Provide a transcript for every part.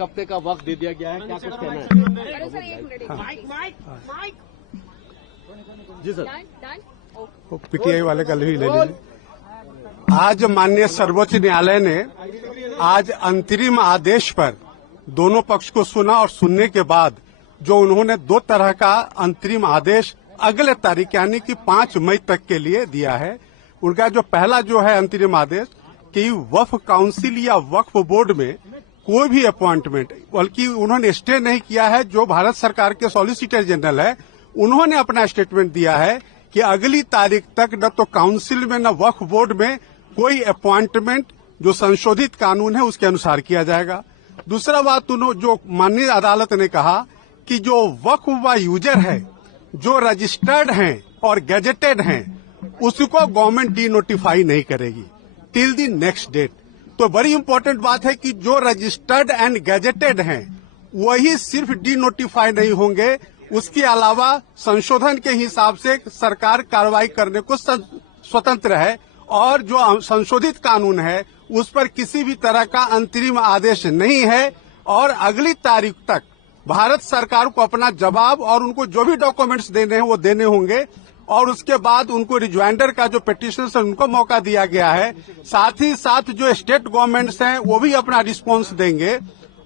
हफ्ते का वक्त दे दिया गया है, क्या कुछ कहना है? जी सर। पीटीआई वाले कल ही ले लीजिए। आज माननीय सर्वोच्च न्यायालय ने आज अंतरिम आदेश पर दोनों पक्ष को सुना और सुनने के बाद जो उन्होंने दो तरह का अंतरिम आदेश अगले तारीख यानी कि 5 मई तक के लिए दिया है। उनका जो पहला जो है अंतरिम आदेश कि वक्फ काउंसिल या वक्फ बोर्ड में कोई भी अपॉइंटमेंट, बल्कि उन्होंने स्टे नहीं किया है। जो भारत सरकार के सॉलिसिटर जनरल है उन्होंने अपना स्टेटमेंट दिया है कि अगली तारीख तक न तो काउंसिल में न वक्फ बोर्ड में कोई अपॉइंटमेंट जो संशोधित कानून है उसके अनुसार किया जाएगा। दूसरा बात जो माननीय अदालत ने कहा कि जो वक्फ व यूजर है जो रजिस्टर्ड हैं और गैजेटेड हैं उसको गवर्नमेंट डी नोटिफाई नहीं करेगी टिल द नेक्स्ट डेट। तो बड़ी इंपॉर्टेंट बात है कि जो रजिस्टर्ड एंड गैजेटेड हैं वही सिर्फ डी नोटिफाई नहीं होंगे, उसके अलावा संशोधन के हिसाब से सरकार कार्रवाई करने को स्वतंत्र है और जो संशोधित कानून है उस पर किसी भी तरह का अंतरिम आदेश नहीं है। और अगली तारीख तक भारत सरकार को अपना जवाब और उनको जो भी डॉक्यूमेंट्स देने हैं वो देने होंगे और उसके बाद उनको रिज्वाइंडर का जो पिटीशन है उनको मौका दिया गया है। साथ ही साथ जो स्टेट गवर्नमेंट्स हैं वो भी अपना रिस्पॉन्स देंगे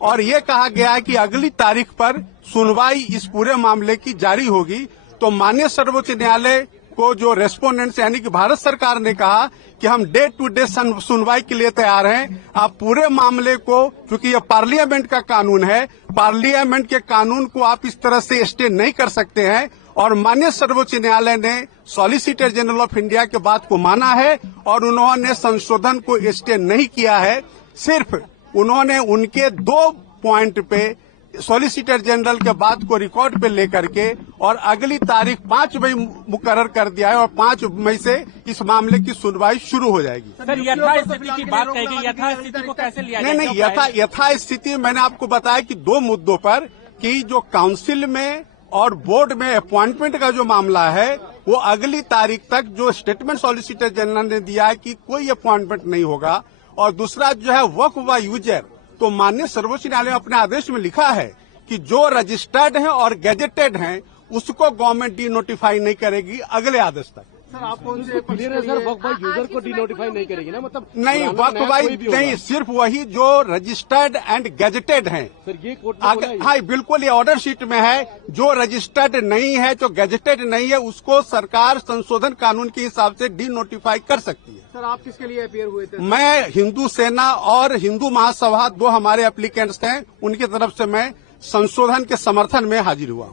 और ये कहा गया है कि अगली तारीख पर सुनवाई इस पूरे मामले की जारी होगी। तो माननीय सर्वोच्च न्यायालय को जो रेस्पोंडेंट्स यानी कि भारत सरकार ने कहा कि हम डे टू डे सुनवाई के लिए तैयार हैं। आप पूरे मामले को, क्योंकि ये पार्लियामेंट का कानून है, पार्लियामेंट के कानून को आप इस तरह से स्टे नहीं कर सकते हैं। और माननीय सर्वोच्च न्यायालय ने सॉलिसिटर जनरल ऑफ इंडिया के बात को माना है और उन्होंने संशोधन को स्टे नहीं किया है। सिर्फ उन्होंने उनके 2 पॉइंट पे सॉलिसिटर जनरल के बात को रिकॉर्ड पे लेकर के और अगली तारीख 5 मई मुकर्रर कर दिया है और 5 मई से इस मामले की सुनवाई शुरू हो जाएगी। सर, यथास्थिति की बात कही गई, यथास्थिति को कैसे लिया जाए? नहीं, यथास्थिति मैंने आपको बताया कि 2 मुद्दों पर कि जो काउंसिल में और बोर्ड में अपॉइंटमेंट का जो मामला है वो अगली तारीख तक जो स्टेटमेंट सॉलिसिटर जनरल ने दिया है कि कोई अपॉइंटमेंट नहीं होगा। और दूसरा जो है वक्फ व यूजर, तो माननीय सर्वोच्च न्यायालय ने अपने आदेश में लिखा है कि जो रजिस्टर्ड हैं और गैजेटेड हैं उसको गवर्नमेंट डी नोटिफाई नहीं करेगी अगले आदेश तक। सर आप कौन से क्लियर है सर, वक्फ बाई यूजर को डी नोटिफाई नहीं करेगी ना? मतलब नहीं, वक्फ बाई नहीं, सिर्फ वही जो रजिस्टर्ड एंड गैजेटेड हैं। सर ये कोर्ट में हाँ बिल्कुल, ये ऑर्डर शीट में है। जो रजिस्टर्ड नहीं है, जो गैजेटेड नहीं है, उसको सरकार संशोधन कानून के हिसाब से डी नोटिफाई कर सकती है। सर आप किसके लिए अपीयर हुए थे? मैं हिंदू सेना और हिंदू महासभा 2 हमारे एप्लीकेंट्स हैं, उनकी तरफ से मैं संशोधन के समर्थन में हाजिर हुआ।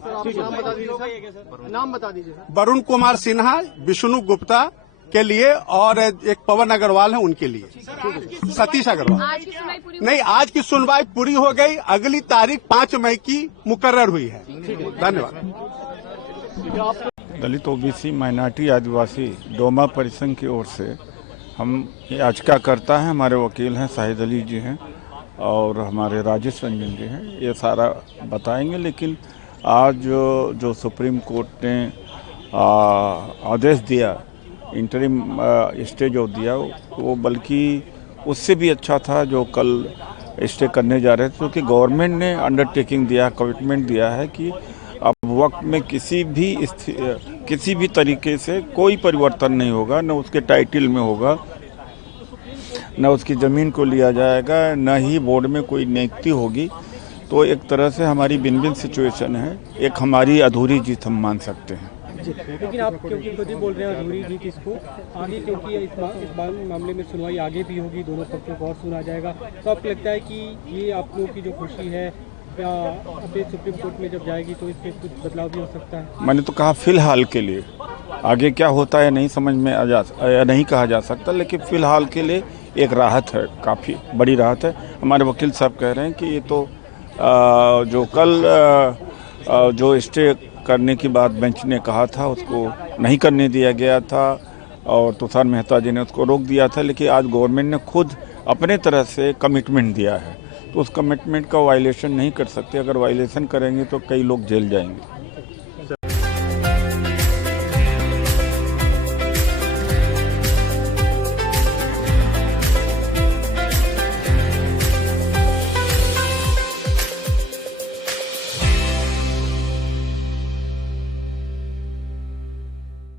नाम बता दीजिए सर। वरुण कुमार सिन्हा, विष्णु गुप्ता के लिए और एक पवन अग्रवाल है उनके लिए, सतीश अग्रवाल। नहीं, आज की सुनवाई पूरी हो गई, अगली तारीख 5 मई की मुकर्रर हुई है। धन्यवाद। दलित ओबीसी माइनॉरिटी आदिवासी डोमा परिसंघ की ओर से हम याचिकाकर्ता हैं, हमारे वकील हैं शाहिद अली जी हैं और हमारे राजेश रंजन जी हैं, ये सारा बताएंगे। लेकिन आज जो सुप्रीम कोर्ट ने आदेश दिया, इंटरिम स्टे जो दिया, वो बल्कि उससे भी अच्छा था जो कल स्टे करने जा रहे थे, क्योंकि गवर्नमेंट ने अंडरटेकिंग दिया, कमिटमेंट दिया है कि अब वक्त में किसी भी तरीके से कोई परिवर्तन नहीं होगा, न उसके टाइटल में होगा, न उसकी ज़मीन को लिया जाएगा, न ही बोर्ड में कोई नियुक्ति होगी। तो एक तरह से हमारी विन विन सिचुएशन है, एक हमारी अधूरी जीत हम मान सकते हैं। लेकिन आप क्योंकि खुद ही बोल रहे हैं अधूरी जीत इसको आगे, क्योंकि इस मामले में सुनवाई आगे भी होगी, दोनों पक्षों को और सुना जाएगा, तो आपको लगता है कि ये आप लोगों की जो खुशी है या अपने सुप्रीम कोर्ट में जब जाएगी तो इसमें कुछ बदलाव भी हो सकता है? मैंने तो कहा फिलहाल के लिए, आगे क्या होता है नहीं समझ में नहीं कहा जा सकता, लेकिन फिलहाल के लिए एक राहत है, काफ़ी बड़ी राहत है। हमारे वकील साहब कह रहे हैं कि ये तो जो कल जो स्टे करने की बात बेंच ने कहा था उसको नहीं करने दिया गया था और तुषार मेहता जी ने उसको रोक दिया था, लेकिन आज गवर्नमेंट ने खुद अपने तरह से कमिटमेंट दिया है, तो उस कमिटमेंट का वायलेशन नहीं कर सकते। अगर वायलेशन करेंगे तो कई लोग जेल जाएंगे।